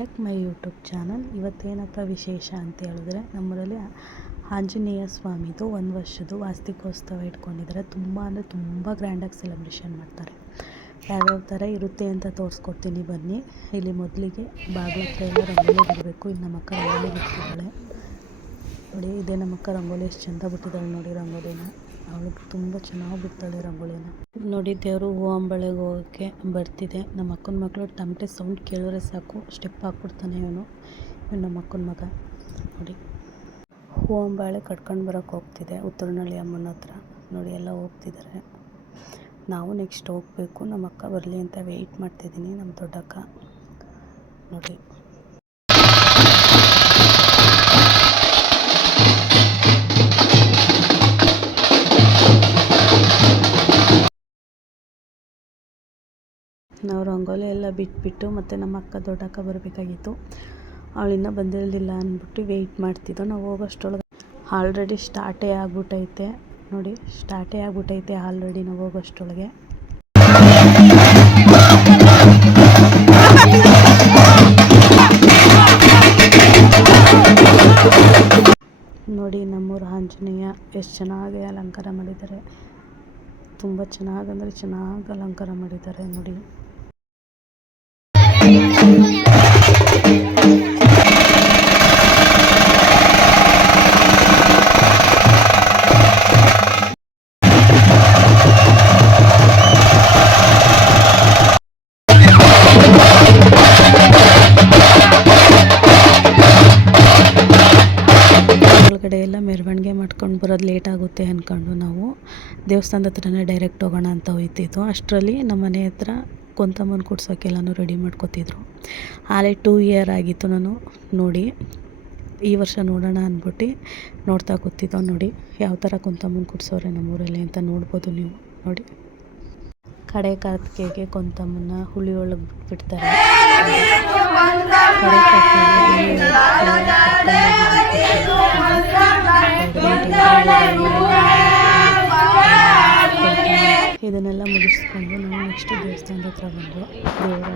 Back my YouTube channel. ಇವತ್ತೇನಪ್ಪ ವಿಶೇಷ ಅಂತ ಹೇಳಿದ್ರೆ, ನಮ್ಮೂರಲ್ಲಿ ಆಂಜನೇಯ ಸ್ವಾಮಿದು 1 ವರ್ಷದ ವಾರ್ಷಿಕೋತ್ಸವ ಇಟ್ಕೊಂಡಿದ್ದಾರೆ. ತುಂಬ ಅಂದರೆ ತುಂಬ ಗ್ರ್ಯಾಂಡಾಗಿ ಸೆಲೆಬ್ರೇಷನ್ ಮಾಡ್ತಾರೆ. ಯಾವ್ಯಾವ ಥರ ಇರುತ್ತೆ ಅಂತ ತೋರಿಸ್ಕೊಡ್ತೀನಿ ಬನ್ನಿ. ಇಲ್ಲಿ ಮೊದಲಿಗೆ ಬಾಗಿಲ ಹತ್ರ ಎಲ್ಲ ರಂಗೋಲಿ ಬಿಡಬೇಕು. ಇಲ್ಲಿ ನಮ್ಮ ಅಕ್ಕ ರಂಗೋಲಿ ಬಿಡ್ತಿದ್ದಾಳೆ ನೋಡಿ. ಇದೇ ನಮ್ಮ ಅಕ್ಕ ರಂಗೋಲಿ ಎಷ್ಟು ಚೆಂದ ಬಿಟ್ಟಿದ್ದಾಳೆ ನೋಡಿ ರಂಗೋಲಿನ. ಅವಳಿಗೆ ತುಂಬ ಚೆನ್ನಾಗಿ ಬಿಡ್ತಾಳೆ ರಂಗೋಲಿನ ನೋಡಿ. ದೇವರು ಹೂ ಅಂಬಳೆಗೆ ಹೋಗೋಕ್ಕೆ ಬರ್ತಿದೆ. ನಮ್ಮ ಅಕ್ಕನ ಮಗಳು ಟಮಟೆ ಸೌಂಡ್ ಕೇಳಿದ್ರೆ ಸಾಕು ಸ್ಟೆಪ್ ಹಾಕ್ಬಿಡ್ತಾನೆ ಇವನು ನಮ್ಮ ಅಕ್ಕನ ಮಗ ನೋಡಿ. ಹೂ ಅಂಬಾಳೆ ಕಟ್ಕೊಂಡು ಬರೋಕ್ಕೆ ಹೋಗ್ತಿದೆ ಉತ್ತರನಳ್ಳಿ ಅಮ್ಮನ ಹತ್ರ ನೋಡಿ. ಎಲ್ಲ ಹೋಗ್ತಿದ್ದಾರೆ. ನಾವು ನೆಕ್ಸ್ಟ್ ಹೋಗಬೇಕು. ನಮ್ಮ ಅಕ್ಕ ಬರಲಿ ಅಂತ ವೆಯ್ಟ್ ಮಾಡ್ತಿದ್ದೀನಿ. ನಮ್ಮ ದೊಡ್ಡಕ್ಕ ನೋಡಿ. ನಾವು ರಂಗೋಲಿ ಎಲ್ಲ ಬಿಟ್ಬಿಟ್ಟು ಮತ್ತು ನಮ್ಮ ಅಕ್ಕ ದೊಡ್ಡಕ್ಕ ಬರಬೇಕಾಗಿತ್ತು. ಅವಳಿನ್ನ ಬಂದಿರಲಿಲ್ಲ ಅಂದ್ಬಿಟ್ಟು ವೆಯ್ಟ್ ಮಾಡ್ತಿದ್ದೋ. ನಾವು ಹೋಗೋಷ್ಟೊಳಗೆ ಆಲ್ರೆಡಿ ಸ್ಟಾರ್ಟೇ ಆಗ್ಬಿಟ್ಟೈತೆ ನೋಡಿ. ಆಲ್ರೆಡಿ ನಾವು ಹೋಗೋಷ್ಟೊಳಗೆ. ನೋಡಿ ನಮ್ಮೂರ ಆಂಜನೇಯ ಎಷ್ಟು ಚೆನ್ನಾಗಿ ಅಲಂಕಾರ ಮಾಡಿದ್ದಾರೆ. ತುಂಬ ಚೆನ್ನಾಗಂದರೆ ಚೆನ್ನಾಗಿ ಅಲಂಕಾರ ಮಾಡಿದ್ದಾರೆ ನೋಡಿ. ಒಳಗಡೆ ಎಲ್ಲ ಮೆರವಣಿಗೆ ಮಾಡ್ಕೊಂಡು ಬರೋದು ಲೇಟ್ ಆಗುತ್ತೆ ಅಂದ್ಕೊಂಡು ನಾವು ದೇವಸ್ಥಾನದ ಹತ್ರನೇ ಡೈರೆಕ್ಟ್ ಹೋಗೋಣ ಅಂತ ಹೋಯ್ತಿದ್ದು. ಅಷ್ಟರಲ್ಲಿ ನಮ್ಮ ಮನೆ ಹತ್ರ ಕೊಂತಮ್ಮನ ಕೂಡ್ಸೋಕ್ಕೆಲ್ಲನೂ ರೆಡಿ ಮಾಡ್ಕೊತಿದ್ರು. ಆಲೇ 2 ಇಯರ್ ಆಗಿತ್ತು ನಾನು ನೋಡಿ. ಈ ವರ್ಷ ನೋಡೋಣ ಅಂದ್ಬಿಟ್ಟು ನೋಡ್ತಾ ಕೂತಿದ್ದೋ ನೋಡಿ. ಯಾವ ಥರ ಕೊಂತಮ್ಮನ ಕೂಡ್ಸೋರೆ ನಮ್ಮೂರಲ್ಲಿ ಅಂತ ನೋಡ್ಬೋದು ನೀವು ನೋಡಿ. ಕಡೆ ಕಾರ್ತಿಕೆಗೆ ಕೊಂತಮ್ಮನ ಹುಳಿ ಒಳಗೆ ಬಿಟ್ಬಿಡ್ತಾರೆ. ಇದನ್ನೆಲ್ಲ ಮುಗಿಸ್ಕೊಂಡು ನಾವು ನೆಕ್ಸ್ಟ್ ದೇವಸ್ಥಾನದ ಹತ್ರ ಬಂದು ದೇವರ